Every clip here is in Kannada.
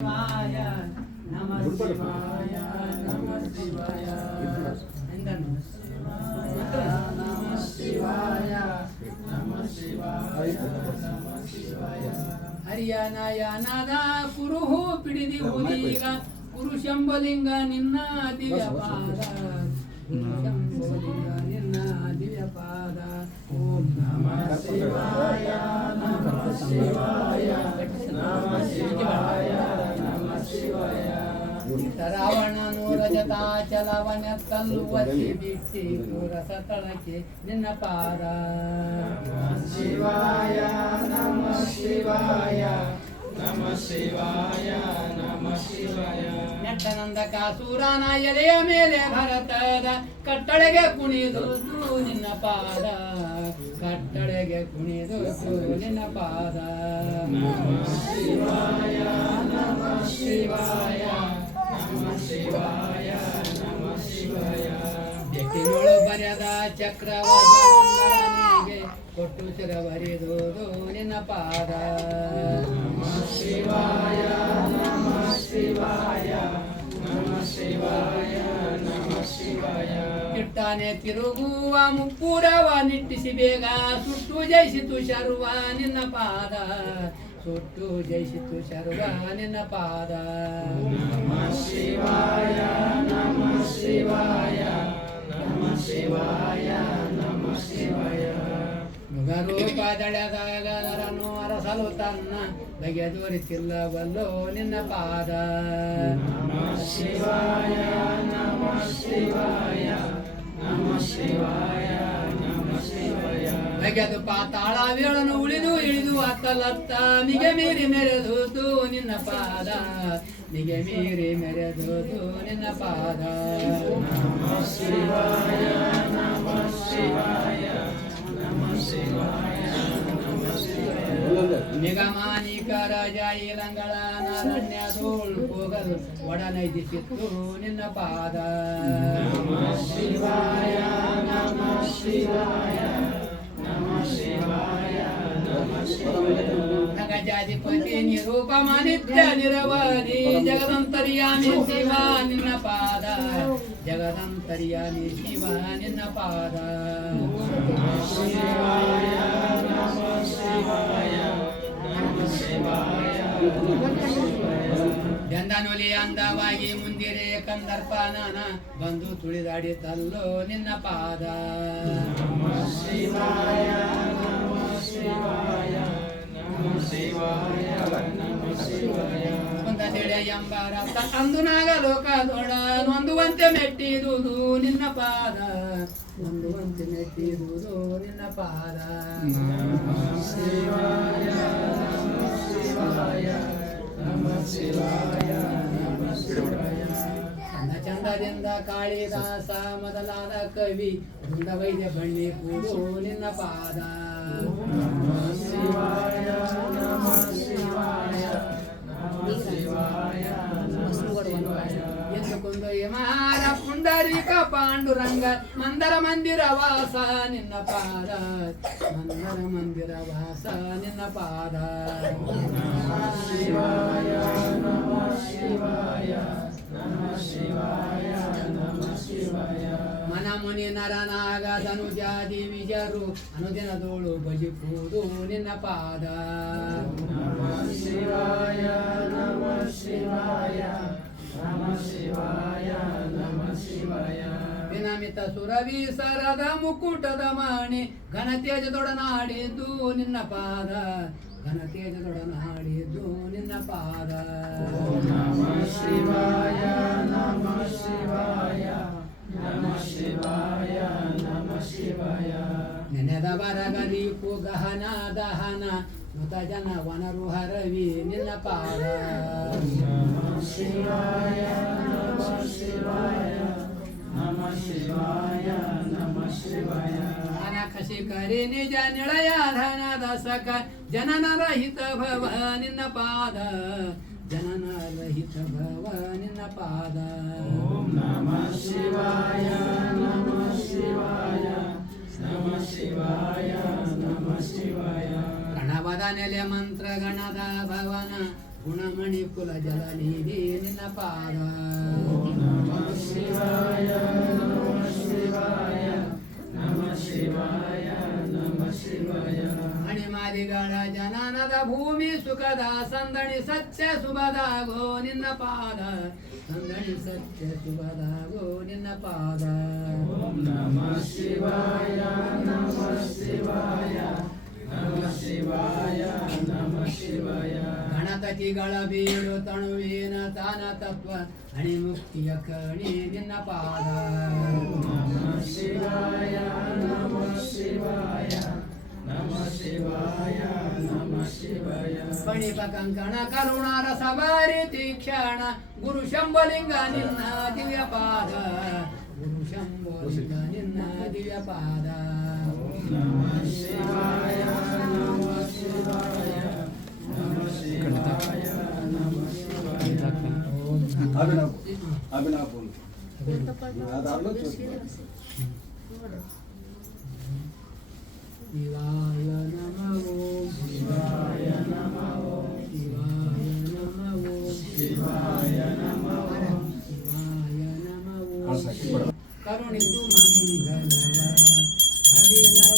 ಶಿವಾಯ ನಮ ಶಿವಾಯ ನಮ ಶಿವಾಯ ಎಂದನು? ನಮ ಶಿವಾಯ ನಮ ಶಿವಾಯ ನಮ ಶಿವಾಯ ಹರಿಯ ನಯನದ ಕುರುಹು ಪಿಡಿದಿಹುದೀಗ ಪುರುಷಂಬಲಿಂಗ ನಿನ್ನ ದಿವ್ಯ ಪಾದ ಪುರುಷಂಬಲಿಂಗ ನಿನ್ನ ದಿವ್ಯ ಪಾದ ಓಂ ನಮ ಶಿವಾಯ ನಮ ಶಿವಾಯ ರಾವಣನು ರಜತಾಚಲವನ ತಲ್ಲುವತಿ ಬಿಟ್ಟಿ ರಸ ತಳಕೆ ನಿನ್ನ ಪಾದ ಶಿವಾಯ ನಮ ಶಿವಾಯ. ನಮ ಶಿವಾಯ ನಮ ಶಿವಾಯ. ನೆಟ್ಟನಂದ ಕಾಸೂರನ ಎಲೆಯ ಮೇಲೆ ಭರತದ ಕಟ್ಟಳೆಗೆ ಕುಣಿದು ನಿನ್ನ ಪಾದ. ಕಟ್ಟಳೆಗೆ ಕುಣಿದು ನಿನ್ನ ಪಾದ. ನಮ ಶಿವಾಯ ನಮ ಶಿವಾಯ. ಬೆಟ್ಟಿನೊಳು ಬರೆದ ಚಕ್ರವರ್ತಿಗೆ ಕೊಟ್ಟು ಚಿರವರಿದುದು ನಿನ್ನ ಪಾದ. ಶಿವಾಯ ನಮ ಶಿವಾಯ ನಮ ಶಿವಾಯ ನಮ ಶಿವಾಯ ಕಿಟ್ಟಾನೆ ತಿರುಗುವ ಮುಪ್ಪುರವ ನಿಟ್ಟಿಸಿ ಬೇಗ ಸುಟ್ಟು ಜಯಿಸಿತು ಶರ್ವ ನಿನ್ನ ಪಾದ. ಸುಟ್ಟು ಜಯಿಸಿತು ಶರ್ವ ನಿನ್ನ ಪಾದ ನಮ ಶಿವಾಯ ನಮ ಶಿವಾಯ ನಮ ಶಿವಾಯ ನಮ ಶಿವಾಯ ಮುಗರೂಪದಳೆದಾಗದರನು ಅರಸಲು ತನ್ನ ಬಗೆದೋರಿತಿಲ್ಲವಲ್ಲೋ ನಿನ್ನ ಪಾದ ನಮ ಶಿವಾಯ ನಮ ಶಿವಾಯ ನಮ ಶಿವಾಯ ಬಗೆದು ಪಾತಾಳ ವೇಳನು ಉಳಿದು ಇಳಿದು ಅತ್ತಲತ್ತ ನಿಗೆ ಮೀರಿ ಮೆರೆದೂತು ನಿನ್ನ ಪಾದ. ನಿಗೆ ಮೀರಿ ಮೆರೆದೂತು ನಿನ್ನ ಪಾದ. ಶಿವಾಯ ಶಿವಾಯ ಶಿವಾಯ ನಿಗಮಾನಿಕರ ಜಾಯಿಲಂಗಳ ನಾರಣ್ಯ ಧೂಳು ಹೋಗಲು ಒಡನೈದಿಸಿತ್ತು ನಿನ್ನ ಪಾದ. ಶಿವಾಯ ನಮ ಶಿವಾಯ गजाधिपति निरूपमनित्य निरवधि जगदन्तर्यामि शिवा निन्न पाद। जगदन्तर्यामि शिवा निन्न पाद। शिवाय ಗಂಧನುಲಿ ಅಂದವಾಗಿ ಮುಂದಿರೆ ಕಂದರ್ಪನಾನ ಬಂದು ತುಳಿದಾಡಿ ತಲ್ಲೋ ನಿನ್ನ ಪಾದ. ಒಂದೆಡೆ ಎಂಬರ ಅಂದು ನಾಗಲೋಕದೊಡ ನೊಂದುವಂತೆ ಮೆಟ್ಟಿದುದು ನಿನ್ನ ಪಾದ. ನೊಂದುವಂತೆ ಮೆಟ್ಟಿದುದು ನಿನ್ನ ಪಾದ. ಶಿವಾಯ ಶಿವಾಯ ನಮ ಶಿವಾಯ ನಮ ಶಿವಾಯ ಚಂದ ಚಂದದಿಂದ ಕಾಳಿದಾಸ ಮೊದಲಾದ ಕವಿ ವೃಂದ ವೈದ್ಯ ಬಳ್ಳಿ ಕೂಡು ನಿನ್ನ ಪಾದ ನಮ ಶಿವಾಯ ನಮ ಶಿವಾಯ ನಮ ಶಿವಾಯ ನಮ ಶಿವಾಯ ಪುಂಡರೀಕ ಪಾಂಡುರಂಗ ಮಂದರ ಮಂದಿರ ವಾಸ ನಿನ್ನ ಪಾದ ಮಂದರ ಮಂದಿರ ವಾಸ ನಿನ್ನ ಪಾದ ನಮ ಶಿವಾಯ ನಮ ಶಿವಾಯ ನಮ ಶಿವಾಯ ನಮ ಶಿವಾಯ ಮನ ಮುನಿ ನರನಾಗ ಧನುಜಾದಿ ವಿಜರು ಅನುದಿನದೋಳು ಭಜಿಪುವುದು ನಿನ್ನ ಪಾದ ನಮ ಶಿವಾಯ ವಿನಮಿತ ಸುರವಿ ಸರದ ಮುಕುಟದ ಮಾಣಿ ಘನತೇಜದೊಡನಾಡಿದ್ದು ನಿನ್ನ ಪಾದ. ಘನತೇಜದೊಡನಾಡಿದ್ದು ನಿನ್ನ ಪಾದ. ನಮ ಶಿವಾಯ ನಮ ಶಿವಾಯ ನಮ ಶಿವಾಯ ನಮ ಶಿವಾಯ ನೆನೆದ ಬರಗದಿ ಗಹನ ದಹನ जन वनरुह रवि शिवाय नमः शिवाय नमः शिवाय करि निज निरया दशक जनन भव निन्न पाद। जनन रहित भवनि न पाद। शिवाय नमः शिवाय शिवाय शिवाय। ನೆಲೆ ಮಂತ್ರ ಗಣದ ಭವನ ಗುಣಮಣಿ ಕುಲ ಜಲ ನೀಡಿ ನಿನ್ನ ಪಾದ ಮಣಿಮಾದಿಗಳ ಜನನದ ಭೂಮಿ ಸುಖದ ಸಂದಣಿ ಸತ್ಯ ಸುಬದಾಗೋ ನಿನ್ನ ಪಾದ ಸಂದಣಿ ಸತ್ಯ ಸುಬದಾಗೋ ನಿನ್ನ ಪಾದ ಓಂ ನಮ ಶಿವಾಯ ನಮ ಶಿವಾಯ ಗಣಪತಿಗಳ ಬೀಳು ತಣುವಿನ ತಾನ ತತ್ವ ಅಣಿಮುಕ್ತಿಯ ಕಣಿ ನಿನ್ನ ಪಾದ ಶಿವಾಯ ನಮ ಶಿವಾಯ ನಮ ಶಿವಾಯ ನಮ ಶಿವಾಯ ಪಣಿಪ ಕಂಕಣ ಕರುಣಾರ ಸವಾರಿ ತೀಕ್ಷಣ ಗುರು ಶಂಭಲಿಂಗ ನಿನ್ನ ದಿವ್ಯ ಪಾದ ಗುರು ಶಂಭಲಿಂಗ ನಿನ್ನ ದಿವ್ಯ ಪಾದ అభినాభ్ దాంట్లో శివాయ నమో శివాయ నమో శివాయ నమో శివాయ నమో శివాయ నమో కరుణితు మంగళవ అభినవ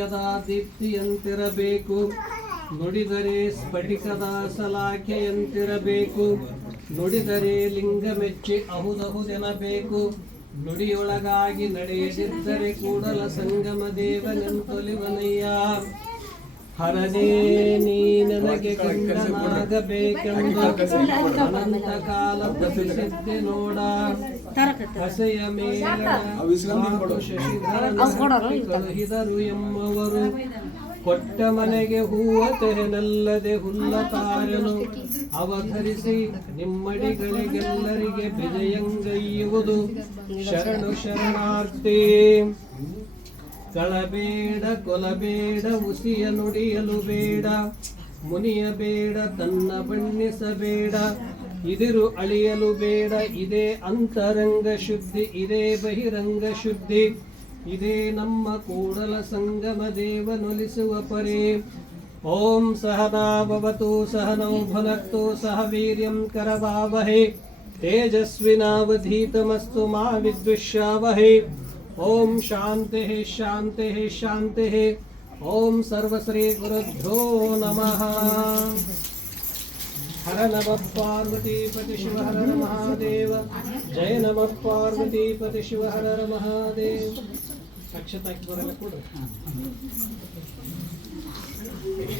ಸೌಖ್ಯದ ದೀಪ್ತಿಯಂತಿರಬೇಕು. ನುಡಿದರೆ ಸ್ಫಟಿಕದ ಸಲಾಖೆಯಂತಿರಬೇಕು ನುಡಿದರೆ ಲಿಂಗ ಮೆಚ್ಚಿ ಅಹುದಹುದೆನಬೇಕು. ನುಡಿಯೊಳಗಾಗಿ ನಡೆಯದಿದ್ದರೆ ಕೂಡಲ ಸಂಗಮ ದೇವನಂತೊಲಿವನಯ್ಯ. ಹರನೇ ನೀ ನನಗೆ ಅನಂತ ಕಾಲ ತಪಿಸಿದ್ದೆ ನೋಡ. ಹಸೆಯ ಮೇಲೆ ಕಳುಹಿದರು ಎಂಬವರು ಕೊಟ್ಟ ಮನೆಗೆ ಹೂವ ತೆರೆನಲ್ಲದೆ ಹುಲ್ಲ ತಾರನು. ಅವಧರಿಸಿ ನಿಮ್ಮಡಿಗಳಿಗೆಲ್ಲರಿಗೆ ವಿಜಯಂಗೈಯುವುದು. ಶರಣು ಶರಣಾರ್ಥಿ. ಕಳಬೇಡ ಕೊಲಬೇಡ ಉಸಿಯ ನುಡಿಯಲು ಬೇಡ ಮುನಿಯಬೇಡ ತನ್ನ ಬಣ್ಣಿಸಬೇಡ ಇದಿರು ಅಳಿಯಲು ಬೇಡ, ಇದೇ ಅಂತರಂಗ ಶುದ್ಧಿ, ಇದೇ ಬಹಿರಂಗ ಶುದ್ಧಿ, ಇದೇ ನಮ್ಮ ಕೂಡಲ ಸಂಗಮ ದೇವನೊಲಿಸುವ ಪರಿ. ಓಂ ಸಹನಾಭವತು ಸಹನೌ ಭನಕ್ತು ಸಹ ವೀರ್ಯಂ ಕರವಾವಹೇ, ತೇಜಸ್ವಿನಾವಧೀತಮಸ್ತು ಮಾ ವಿದ್ವಿಷಾವಹೇ ओम शांति हे शांति हे शान्तिः हे ओम सर्वश्री सर्वश्रीगुरुभ्यो नमः। हर नम पार्वती पति शिव हर महादेव। जय नम पार्वती पति शिव हर महादेव। अक्षता